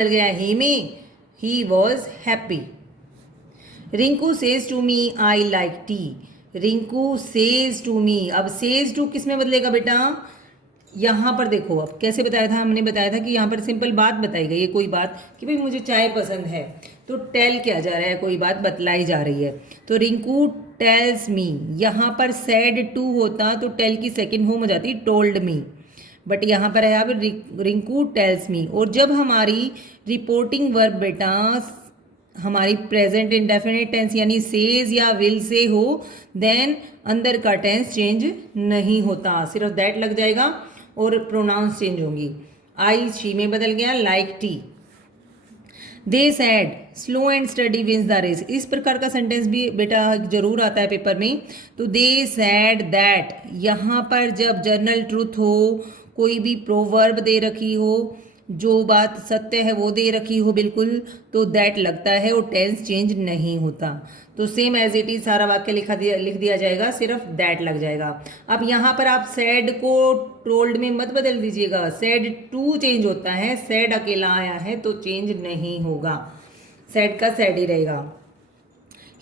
बदल गया ही में, he was happy. Rinku says to me I like tea. Rinku says to me, अब says to किस में बदलेगा बेटा? यहाँ पर देखो, अब कैसे बताया था हमने? बताया था कि यहाँ पर सिंपल बात बताई गई है, कोई बात कि भाई मुझे चाय पसंद है, तो टेल किया जा रहा है, कोई बात बतलाई जा रही है। तो रिंकू टेल्स मी, यहाँ पर सेड टू होता तो टेल की सेकंड फॉर्म हो जाती टोल्ड मी, बट यहाँ पर है अब रिंकू टेल्स मी। और जब हमारी रिपोर्टिंग वर्ब बेटा हमारी प्रेजेंट इंडेफिनिट टेंस यानी सेज या विल से हो, देन अंदर का टेंस चेंज नहीं होता, सिर्फ दैट लग जाएगा और प्रोनाउंस चेंज होंगी। आई शी में बदल गया, like tea. They said slow and steady wins the race, इस प्रकार का सेंटेंस भी बेटा जरूर आता है पेपर में। तो दे सैड दैट, यहाँ पर जब जर्नल ट्रूथ हो, कोई भी प्रोवर्ब दे रखी हो, जो बात सत्य है वो दे रखी हो बिल्कुल, तो दैट लगता है और टेंस चेंज नहीं होता। तो सेम एज इट इज सारा वाक्य लिख दिया जाएगा, सिर्फ दैट लग जाएगा। अब यहाँ पर आप सैड को टोल्ड में मत बदल दीजिएगा, सैड टू चेंज होता है, सैड अकेला आया है तो चेंज नहीं होगा, सैड का सैड ही रहेगा।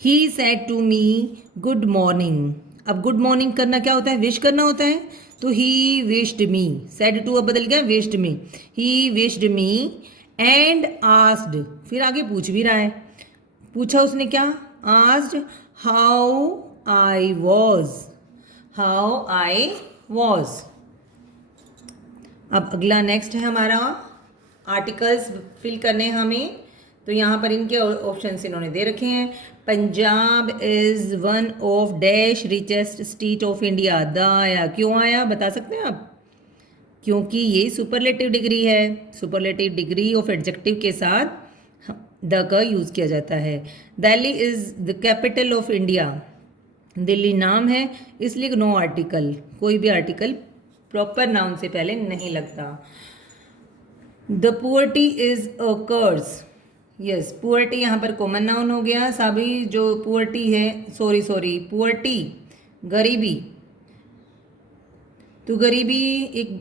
He said to me good morning, अब गुड मॉर्निंग करना क्या होता है? विश करना होता है, तो he wished me, said to अब बदल गया wished me, he wished me and asked, फिर आगे पूछ भी रहा है, पूछा उसने क्या? Asked how I was, how I was. अब अगला नेक्स्ट है हमारा आर्टिकल्स फिल करने हमें, तो यहाँ पर इनके ऑप्शंस इन्होंने दे रखे हैं। Punjab is one of dash richest state of India, the आया, क्यों आया बता सकते हैं आप? क्योंकि ये सुपरलेटिव डिग्री है, सुपरलेटिव डिग्री ऑफ एडजेक्टिव के साथ द का यूज़ किया जाता है। Delhi is the capital of India, Delhi नाम है इसलिए नो आर्टिकल, कोई भी आर्टिकल प्रॉपर नाउन से पहले नहीं लगता। The poverty is a curse, yes poverty यहाँ पर कॉमन नाउन हो गया, सभी जो पुअर्टी है, सॉरी पुअर्टी गरीबी, तो गरीबी एक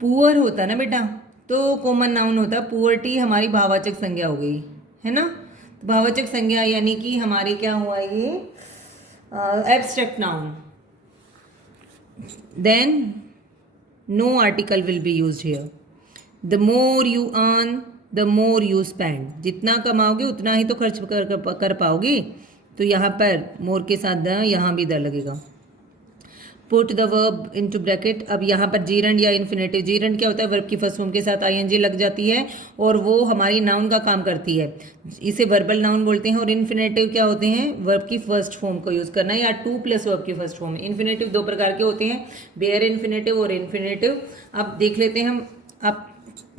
पुअर होता ना बेटा, तो कॉमन नाउन होता, पुअर्टी हमारी भाववाचक संज्ञा हो गई है ना, तो भाववाचक संज्ञा यानी कि हमारी क्या हुआ ये abstract noun, then no article will be used here. The more you earn the more you spend, जितना कमाओगे उतना ही तो खर्च कर पाओगे, तो यहाँ पर मोर के साथ द, यहाँ भी द लगेगा। Put the verb into bracket, अब यहाँ पर जीरंड या इन्फिनेटिव, जीरंड क्या होता है? वर्ब की फर्स्ट फॉर्म के साथ आईएनजी लग जाती है और वो हमारी नाउन का काम करती है, इसे वर्बल नाउन बोलते हैं। और इन्फिनेटिव क्या होते हैं? वर्ब की फर्स्ट फॉर्म को यूज़ करना या टू प्लस वर्ब की फर्स्ट फॉर्म। इन्फिनेटिव दो प्रकार के होते हैं, बेयर इन्फिनेटिव और इन्फिनेटिव। अब देख लेते हैं हम, आप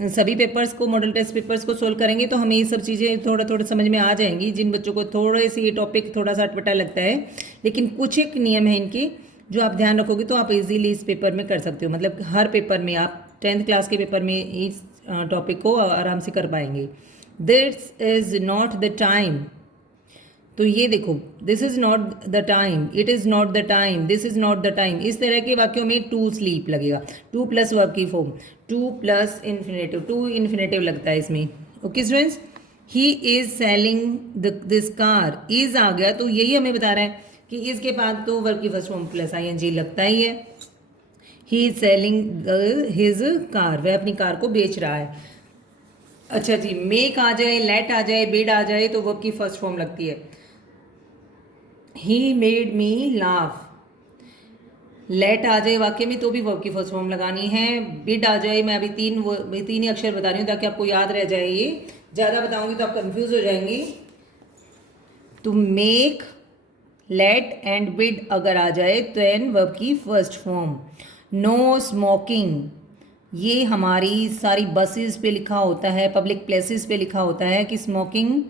सभी पेपर्स को, मॉडल टेस्ट पेपर्स को सोल्व करेंगे तो हमें ये सब चीज़ें थोड़ा थोड़ा समझ में आ जाएंगी। जिन बच्चों को थोड़े से ये टॉपिक थोड़ा सा अटपटा लगता है, लेकिन कुछ एक नियम है इनके जो आप ध्यान रखोगे तो आप इजीली इस पेपर में कर सकते हो, मतलब हर पेपर में आप 10th क्लास के पेपर में इस टॉपिक को आराम से कर पाएंगे। This is not the time, तो ये देखो, this is not the time, it is not the time, this is not the time, इस तरह के वाक्यों में टू स्लीप लगेगा, टू प्लस वर्ब की फॉर्म, to plus infinitive, to infinitive लगता है इसमें। Okay students, he is selling this car, is आ गया तो यही हमें बता रहा है कि इसके बाद तो वर्ब की फर्स्ट फॉर्म प्लस आईएनजी लगता ही है। He is selling his car, वह अपनी कार को बेच रहा है। अच्छा जी, मेक आ जाए, लेट आ जाए, बिड आ जाए तो वर्ब की फर्स्ट फॉर्म लगती है। He made me laugh, let आ जाए वाक्य में तो भी वर्ब की फर्स्ट फॉर्म लगानी है। बिड आ जाए, मैं अभी तीन ही अक्षर बता रही हूँ ताकि आपको याद रह जाए, ये ज़्यादा बताऊंगी तो आप कंफ्यूज हो जाएंगी। तो मेक, लेट एंड बिड अगर आ जाए तो एन वर्ब की फर्स्ट फॉर्म। नो स्मोकिंग, ये हमारी सारी बसेस पे लिखा होता है, पब्लिक प्लेसेस पे लिखा होता है कि smoking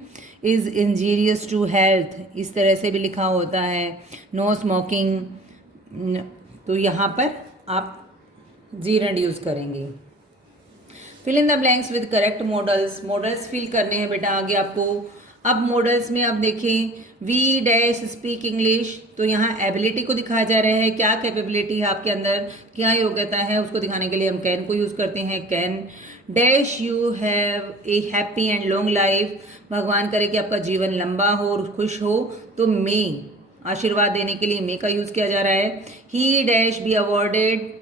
is injurious to health, इस तरह से भी लिखा होता है, नो स्मोकिंग। तो यहाँ पर आप जीरंड यूज़ करेंगे। Fill in the blanks with correct modals, modals fill करने हैं बेटा आगे आपको। अब मॉडल्स में आप देखें वी डैश स्पीक इंग्लिश, तो यहाँ एबिलिटी को दिखाया जा रहा है, क्या कैपेबिलिटी है आपके अंदर, क्या योग्यता है, उसको दिखाने के लिए हम कैन को यूज़ करते हैं। Can dash you have a happy and long life, भगवान करे कि आपका जीवन लंबा हो और खुश हो, तो मे आशीर्वाद देने के लिए मे का यूज़ किया जा रहा है। ही dash be awarded,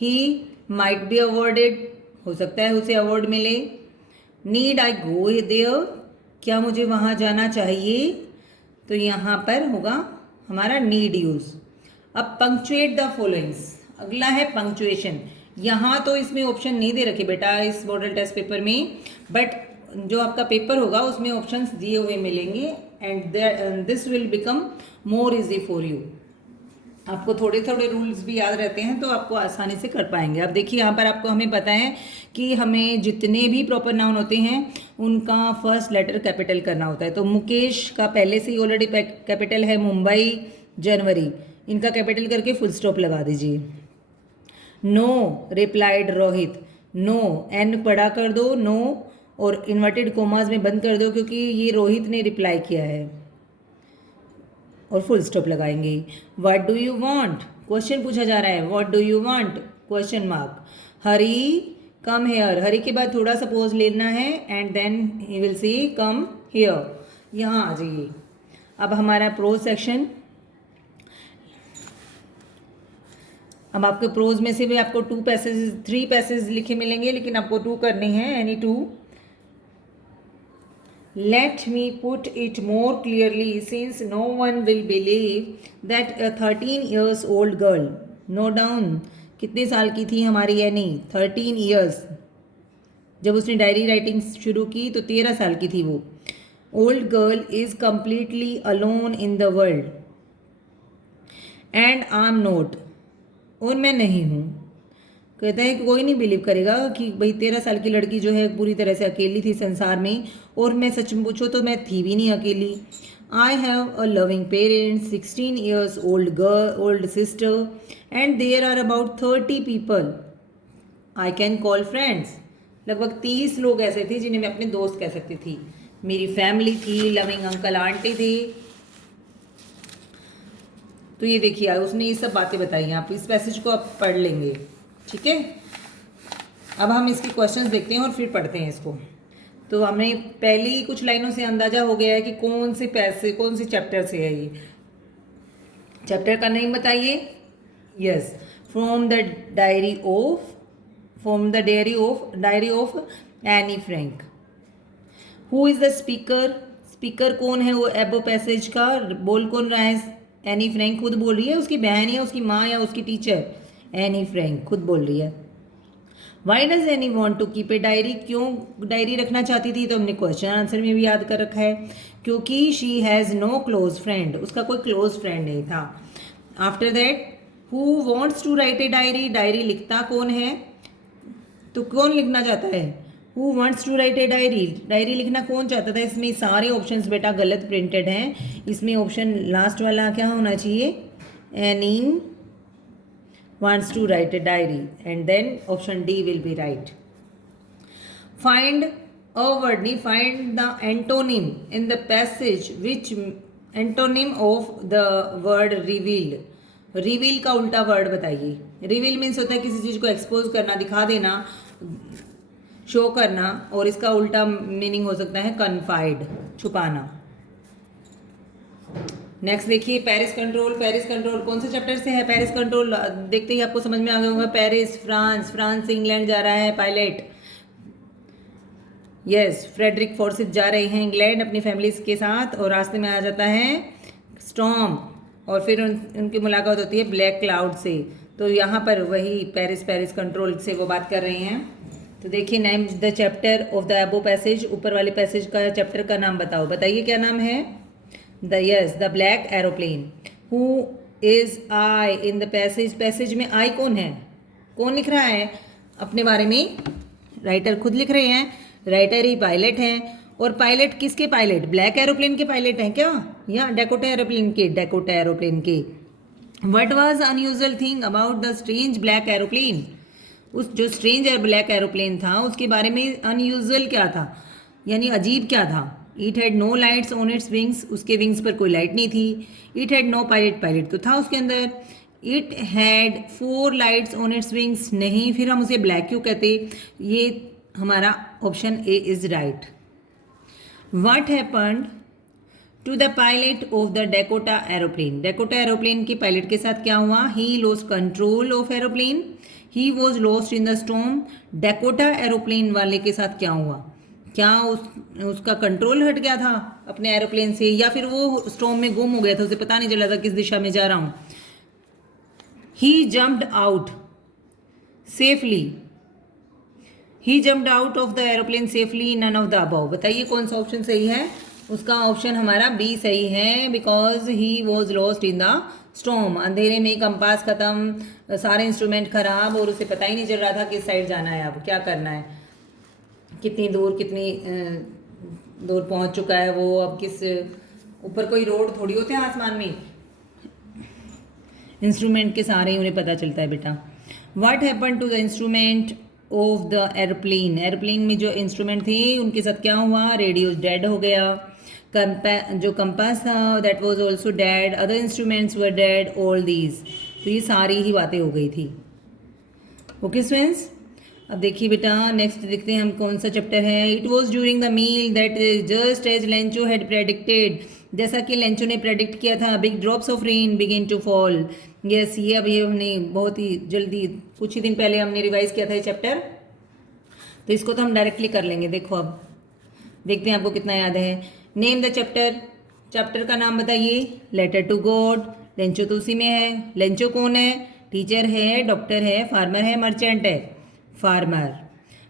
he might be awarded, हो सकता है उसे अवार्ड मिले। नीड आई गो देयर, क्या मुझे वहाँ जाना चाहिए, तो यहाँ पर होगा हमारा नीड यूज़। अब पंक्चुएट द फॉलोइंग्स, अगला है पंक्चुएशन। यहाँ तो इसमें ऑप्शन नहीं दे रखे बेटा इस मॉडल टेस्ट पेपर में, बट जो आपका पेपर होगा उसमें ऑप्शंस दिए हुए मिलेंगे and this will become more easy for you. आपको थोड़े थोड़े रूल्स भी याद रहते हैं तो आपको आसानी से कर पाएंगे। अब देखिए यहाँ पर आपको हमें पता है कि हमें जितने भी प्रॉपर नाउन होते हैं उनका फर्स्ट लेटर कैपिटल करना होता है। तो मुकेश का पहले से ही ऑलरेडी कैपिटल है, मुंबई, जनवरी, इनका कैपिटल करके फुल स्टॉप लगा दीजिए। No replied Rohit, no N बड़ा कर दो, नो और इन्वर्टेड कोमास में बंद कर दो क्योंकि ये रोहित ने रिप्लाई किया है, और फुल स्टॉप लगाएंगे। What do you want, question पूछा जा रहा है, what do you want question mark. Hari come here, Hari के बाद थोड़ा सा पोज लेना है and then he will see come here, यहाँ आ जाइए। अब हमारा प्रोज सेक्शन, अब आपके प्रोज में से भी आपको 3 पैसेज लिखे मिलेंगे, लेकिन आपको 2 करने हैं, any 2। Let me put it more clearly since no one will believe that a 13 years old girl, note down कितने साल की थी हमारी यानी 13 years, जब उसने डायरी राइटिंग शुरू की तो 13 साल की थी वो। Old girl is completely alone in the world and I am not, और मैं नहीं हूँ। कहता है कि कोई नहीं बिलीव करेगा कि भाई 13 साल की लड़की जो है पूरी तरह से अकेली थी संसार में, और मैं सच में पूछो तो मैं थी भी नहीं अकेली। I have a loving parents, 16 years old girl, old sister and there are about 30 people I can call friends. लगभग 30 लोग ऐसे थे जिन्हें मैं अपने दोस्त कह सकती थी। मेरी फैमिली थी, लविंग अंकल आंटी थी। तो ये देखिए उसने ये सब बातें बताई, आप इस पैसेज को आप पढ़ लेंगे, ठीक है। अब हम इसके क्वेश्चंस देखते हैं और फिर पढ़ते हैं इसको। तो हमें पहली कुछ लाइनों से अंदाजा हो गया है कि कौन से चैप्टर से है ये। चैप्टर का नेम बताइए। Yes, from the diary of Anne Frank. Who is the speaker, speaker कौन है वो एबो पैसेज का, बोल कौन रहा है। एनी फ्रैंक खुद बोल रही है, उसकी बहन या उसकी माँ या उसकी टीचर। एनी फ्रैंक खुद बोल रही है। Why does Anne want to keep a diary, क्यों डायरी रखना चाहती थी, तो हमने क्वेश्चन आंसर में भी याद कर रखा है, क्योंकि she has no close friend, उसका कोई क्लोज फ्रेंड नहीं था। After that who wants to write a diary, diary लिखता कौन है, तो कौन लिखना चाहता है, who wants to write a diary, diary लिखना कौन चाहता था। इसमें सारे ऑप्शंस बेटा गलत प्रिंटेड हैं। इसमें ऑप्शन लास्ट वाला क्या होना चाहिए, any wants to write a diary, and then option D will be right. Find a word, find the antonym in the passage, which antonym of the word revealed. Reveal का उल्टा word बताइए। Reveal means होता है किसी चीज़ को expose करना, दिखा देना, शो करना, और इसका उल्टा मीनिंग हो सकता है कन्फाइड, छुपाना। नेक्स्ट देखिए पेरिस कंट्रोल। पेरिस कंट्रोल कौन से चैप्टर से है। पेरिस कंट्रोल देखते ही आपको समझ में आ गया होगा। पेरिस फ्रांस, फ्रांस से इंग्लैंड जा रहा है पायलट। यस, फ्रेडरिक फॉर्सिथ जा रहे हैं इंग्लैंड अपनी फैमिली के साथ, और रास्ते में आ जाता है स्टॉर्म, और फिर उनकी मुलाकात होती है ब्लैक क्लाउड से। तो यहाँ पर वही पेरिस कंट्रोल से वो बात कर रहे हैं। तो देखिए name the chapter of the above passage, ऊपर वाले पैसेज का चैप्टर का नाम बताओ, बताइए क्या नाम है। The black aeroplane. Who is I in the passage, passage में आई कौन है, कौन लिख रहा है अपने बारे में, राइटर खुद लिख रहे हैं, राइटर ही पायलट हैं। और पायलट किसके पायलट, ब्लैक एरोप्लेन के पायलट हैं क्या, या डैकोटा एरोप्लेन के। What was unusual thing about the strange black aeroplane, उस जो स्ट्रेंज ब्लैक एरोप्लेन था उसके बारे में अनयूजुअल क्या था, यानी अजीब क्या था। It had no lights on its wings, उसके विंग्स पर कोई लाइट नहीं थी. It had no pilot, pilot तो था उसके अंदर. It had 4 lights on its wings, नहीं. फिर हम उसे ब्लैक क्यों कहते? ये हमारा option A is right. What happened to the pilot of the Dakota aeroplane, Dakota aeroplane के पायलट के साथ क्या हुआ? He lost control of aeroplane, he was lost in the storm. Dakota aeroplane वाले के साथ क्या हुआ? क्या उसका कंट्रोल हट गया था अपने एरोप्लेन से, या फिर वो स्टॉर्म में गुम हो गया था, उसे पता नहीं चला था किस दिशा में जा रहा हूं. He jumped out safely, he jumped out of the aeroplane safely, none of the above. बताइए कौन सा ऑप्शन सही है? उसका ऑप्शन हमारा बी सही है, because he was lost in the storm. अंधेरे में कंपास खत्म, सारे इंस्ट्रूमेंट खराब, और उसे पता ही नहीं चल रहा था किस साइड जाना है, अब क्या करना है, कितनी दूर पहुंच चुका है वो, अब किस ऊपर कोई रोड थोड़ी होते हैं आसमान में, इंस्ट्रूमेंट के सारे ही उन्हें पता चलता है बेटा. What happen to the instrument of the aeroplane, aeroplane में जो इंस्ट्रूमेंट थे उनके साथ क्या हुआ? रेडियो डेड हो गया. जो कंपास था that was also dead, other instruments were dead, all these. तो ये सारी ही बातें हो गई थी. ओके स्टूडेंट्स, अब देखिए बेटा नेक्स्ट देखते हैं हम कौन सा चैप्टर है. It was during the meal that just as Lencho had predicted, जैसा कि लेंचो ने प्रेडिक्ट किया था, big drops of rain begin to fall. Yes, ये अभी हमने बहुत ही जल्दी कुछ ही दिन पहले हमने रिवाइज किया था ये चैप्टर, तो इसको तो हम डायरेक्टली कर लेंगे. देखो अब देखते हैं आपको कितना याद है. नेम द चैप्टर, चैप्टर का नाम बताइए. लेटर टू गॉड, लेंचो तो उसी में है. लेंचो कौन है? टीचर है, डॉक्टर है, फार्मर है, मर्चेंट है? Farmer.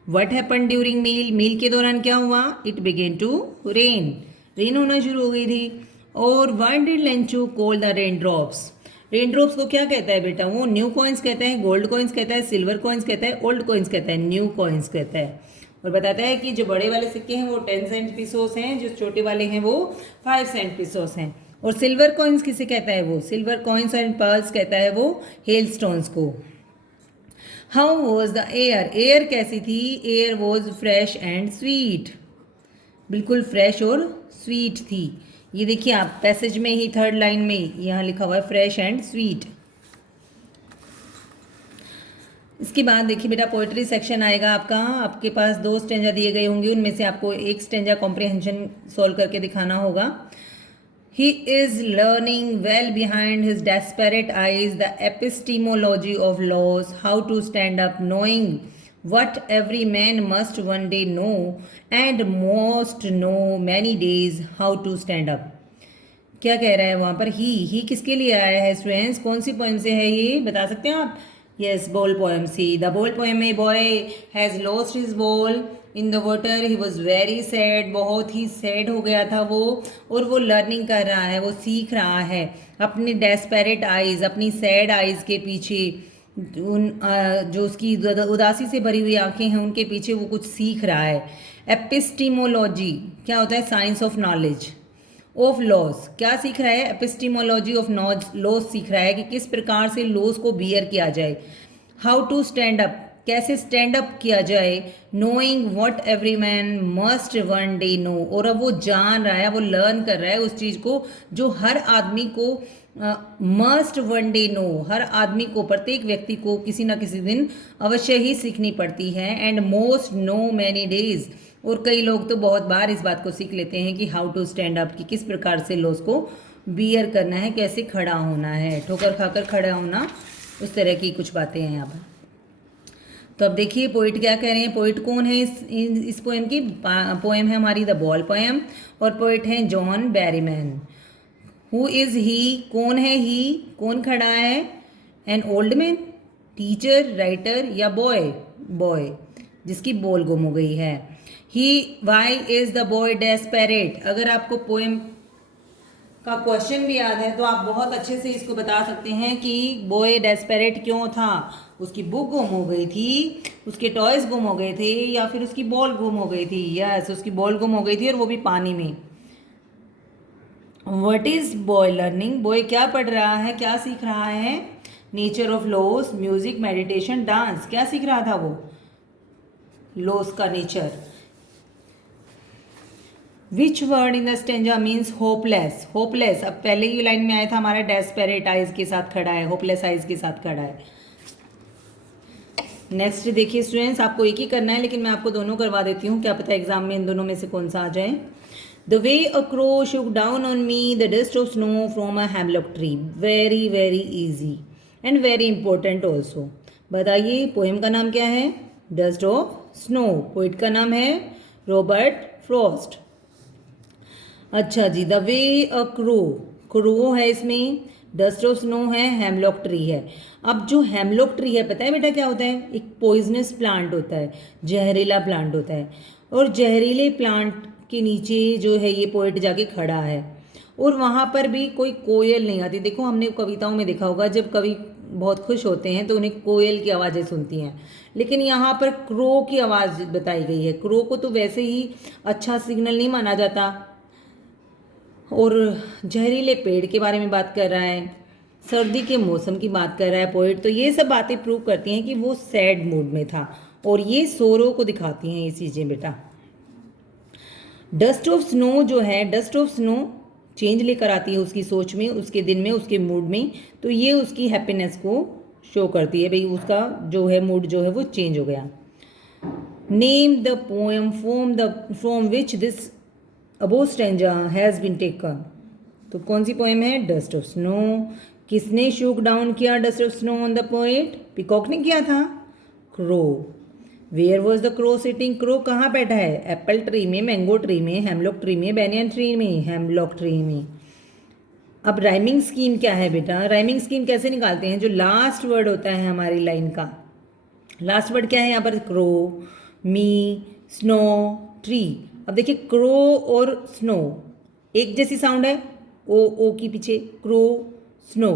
What happen during meal, meal के दौरान क्या हुआ? It began to rain, rain होना शुरू हो गई थी. और what did Lencho call the rain drops, rain drops को क्या कहता है बेटा? वो न्यू कॉइन्स कहता है, गोल्ड कॉइन्स कहता है, सिल्वर कॉइन्स कहता है, ओल्ड कॉइन्स कहता है, न्यू कॉइन्स कहता है. और बताता है कि जो बड़े वाले सिक्के हैं वो 10 सेंट पीसोस हैं, जो छोटे वाले हैं वो 5 सेंट पीसोस हैं. और सिल्वर कॉइन्स किसे कहता है? वो सिल्वर कॉइन्स एंड पर्ल्स कहता है वो हेल स्टोन्स को. How was the air, air कैसी थी? Air was fresh and sweet, बिल्कुल फ्रेश और स्वीट थी. ये देखिए आप पैसेज में ही 3rd लाइन में यहाँ लिखा हुआ है फ्रेश एंड स्वीट. इसके बाद देखिए बेटा पोएट्री सेक्शन आएगा आपका. आपके पास 2 स्टेंजा दिए गए होंगे, उनमें से आपको एक स्टेंजा कॉम्प्रिहेंशन सॉल्व करके दिखाना होगा. He is learning well behind his desperate eyes the epistemology of laws, how to stand up, knowing what every man must one day know, and must know many days how to stand up. क्या कह रहा है वहाँ पर? ही किसके लिए आया है स्टूडेंट्स? कौन सी पोएम से है ये बता सकते हैं आप? यस, बॉल पोएम से. द बॉल पोएम में boy has lost his ball in the water, he was very sad, बहुत ही सैड हो गया था वो. और वो लर्निंग कर रहा है, वो सीख रहा है अपनी डेस्पेरेट आइज़, अपनी सैड आइज़ के पीछे, उन जो उसकी उदासी से भरी हुई आंखें हैं उनके पीछे वो कुछ सीख रहा है. एपिस्टीमोलॉजी क्या होता है? Science of knowledge. Of laws क्या सीख रहा है? एपिस्टीमोलॉजी ऑफ लॉज सीख रहा है कि किस प्रकार से लॉज को बियर किया जाए. हाउ टू स्टैंड अप, कैसे स्टैंड अप किया जाए. Knowing what every man must one day know, और अब वो जान रहा है, वो लर्न कर रहा है उस चीज़ को जो हर आदमी को मस्ट वन डे नो, हर आदमी को, प्रत्येक व्यक्ति को किसी ना किसी दिन अवश्य ही सीखनी पड़ती है. And most know many days, और कई लोग तो बहुत बार इस बात को सीख लेते हैं कि हाउ टू स्टैंड अप, कि किस प्रकार से लॉस को बियर करना है, कैसे खड़ा होना है, ठोकर खाकर खड़ा होना, उस तरह की कुछ बातें हैं यहाँ पर. तो अब देखिए पोइट क्या कह रहे हैं. पोइट कौन है इस पोएम की? पोएम है हमारी द बॉल पोएम, और पोइट हैं John Berryman. Who is he, कौन है ही, कौन खड़ा है? An old man, teacher, writer, या बॉय, बॉय जिसकी बॉल गुम हो गई है. He, why is the boy desperate. अगर आपको पोएम का क्वेश्चन भी याद है तो आप बहुत अच्छे से इसको बता सकते हैं कि बॉय डेस्पेरेट क्यों था. उसकी बुक गुम हो गई थी, उसके टॉयज गुम हो गए थे, या फिर उसकी बॉल गुम हो गई थी. यस, उसकी बॉल गुम हो गई थी और वो भी पानी में. What is boy learning, boy क्या पढ़ रहा है, क्या सीख रहा है? Nature of loss, music, meditation, dance. क्या सीख रहा था वो? लॉस का nature. Which word in the stanza means hopeless. Hopeless अब पहले ही लाइन में आया था हमारा डेस्पेरेट आइज के साथ खड़ा है, होपलेस आइज के साथ खड़ा है। नेक्स्ट देखिए स्टूडेंट्स, आपको एक ही करना है लेकिन मैं आपको दोनों करवा देती हूँ, क्या पता एग्जाम में इन दोनों में से कौन सा आ जाए। The way a crow Shuk down on me the dust of snow from a hemlock tree. Very very easy and very important also. बताइए पोएम का नाम क्या है? Dust of snow. पोइट का नाम है रॉबर्ट फ्रॉस्ट। अच्छा जी, the way a crow, crow है इसमें, डस्ट ऑफ स्नो है, हेमलॉक ट्री है। अब जो हेमलॉक ट्री है पता है बेटा क्या होता है? एक पॉइजनस प्लांट होता है, जहरीला प्लांट होता है। और जहरीले प्लांट के नीचे जो है ये पोइट जाके खड़ा है और वहाँ पर भी कोई कोयल नहीं आती। देखो हमने कविताओं में देखा होगा जब कवि बहुत खुश होते हैं तो उन्हें कोयल की आवाज़ें सुनती हैं, लेकिन यहाँ पर क्रो की आवाज़ बताई गई है। क्रो को तो वैसे ही अच्छा सिग्नल नहीं माना जाता और जहरीले पेड़ के बारे में बात कर रहा है, सर्दी के मौसम की बात कर रहा है पोइट। तो ये सब बातें प्रूव करती हैं कि वो सैड मूड में था और ये सोरो को दिखाती हैं ये चीज़ें बेटा। डस्ट ऑफ स्नो जो है, डस्ट ऑफ स्नो चेंज लेकर आती है उसकी सोच में, उसके दिन में, उसके मूड में। तो ये उसकी हैप्पीनेस को शो करती है, भाई उसका जो है मूड जो है वो चेंज हो गया। Name the poem from which this above stanza has been taken. तो कौन सी पोएम है? Dust of snow. किसने शूक डाउन किया dust of snow on the poet? Peacock ने किया था। Crow. Where was the crow sitting? Crow कहाँ बैठा है? एप्पल ट्री में, मैंगो ट्री में, हेमलॉक ट्री में, बैनियन ट्री में, हेमलॉक ट्री में। अब राइमिंग स्कीम क्या है बेटा? राइमिंग स्कीम कैसे निकालते हैं? जो लास्ट वर्ड होता है हमारी लाइन का, लास्ट वर्ड क्या है यहाँ पर? क्रो, मी, स्नो, ट्री। अब देखिए क्रो और स्नो एक जैसी साउंड है, ओ की पीछे, क्रो, स्नो,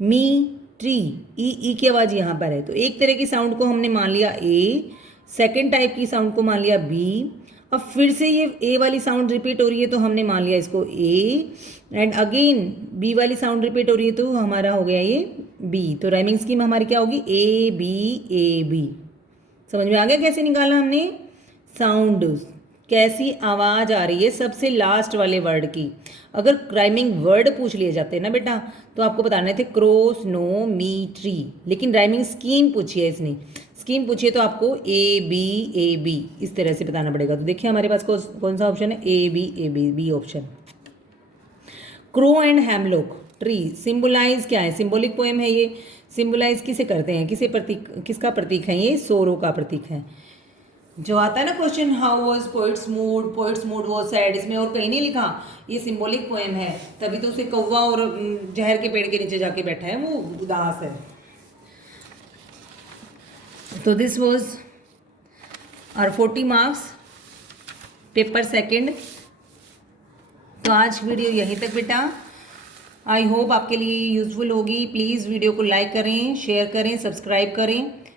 मी, ट्री, ई की आवाज़ यहाँ पर है। तो एक तरह की साउंड को हमने मान लिया ए, सेकेंड टाइप की साउंड को मान लिया बी। अब फिर से ये ए वाली साउंड रिपीट हो रही है तो हमने मान लिया इसको ए, एंड अगेन बी वाली साउंड रिपीट हो रही है तो हमारा हो गया ये बी। तो राइमिंग स्कीम हमारी क्या होगी? A B. समझ में आ गया कैसे निकाला हमने? साउंड, कैसी आवाज़ आ रही है सबसे लास्ट वाले वर्ड की। अगर राइमिंग वर्ड पूछ लिए जाते ना बेटा तो आपको बताने थे क्रो, स्नो, मी, ट्री, लेकिन राइमिंग स्कीम पूछी है इसने। स्कीम पूछिए तो आपको ए बी इस तरह से बताना पड़ेगा। तो देखिए हमारे पास कौन सा ऑप्शन है? A B option. Crow and hemlock tree symbolise क्या है? सिंबॉलिक पोएम है ये। सिंबलाइज किसे करते हैं? किसका प्रतीक है ये? सोरो का प्रतीक है। जो आता है ना question, how was poets mood was sad, इसमें और कहीं नहीं लिखा, ये सिंबॉलिक पोएम है, तभी तो उसे कौवा और जहर के पेड़ के नीचे जाके बैठा है, वो उदास है। तो this was our 40 marks paper second. तो आज वीडियो यहीं तक बेटा, आई होप आपके लिए यूजफुल होगी। प्लीज़ वीडियो को लाइक करें, शेयर करें, सब्सक्राइब करें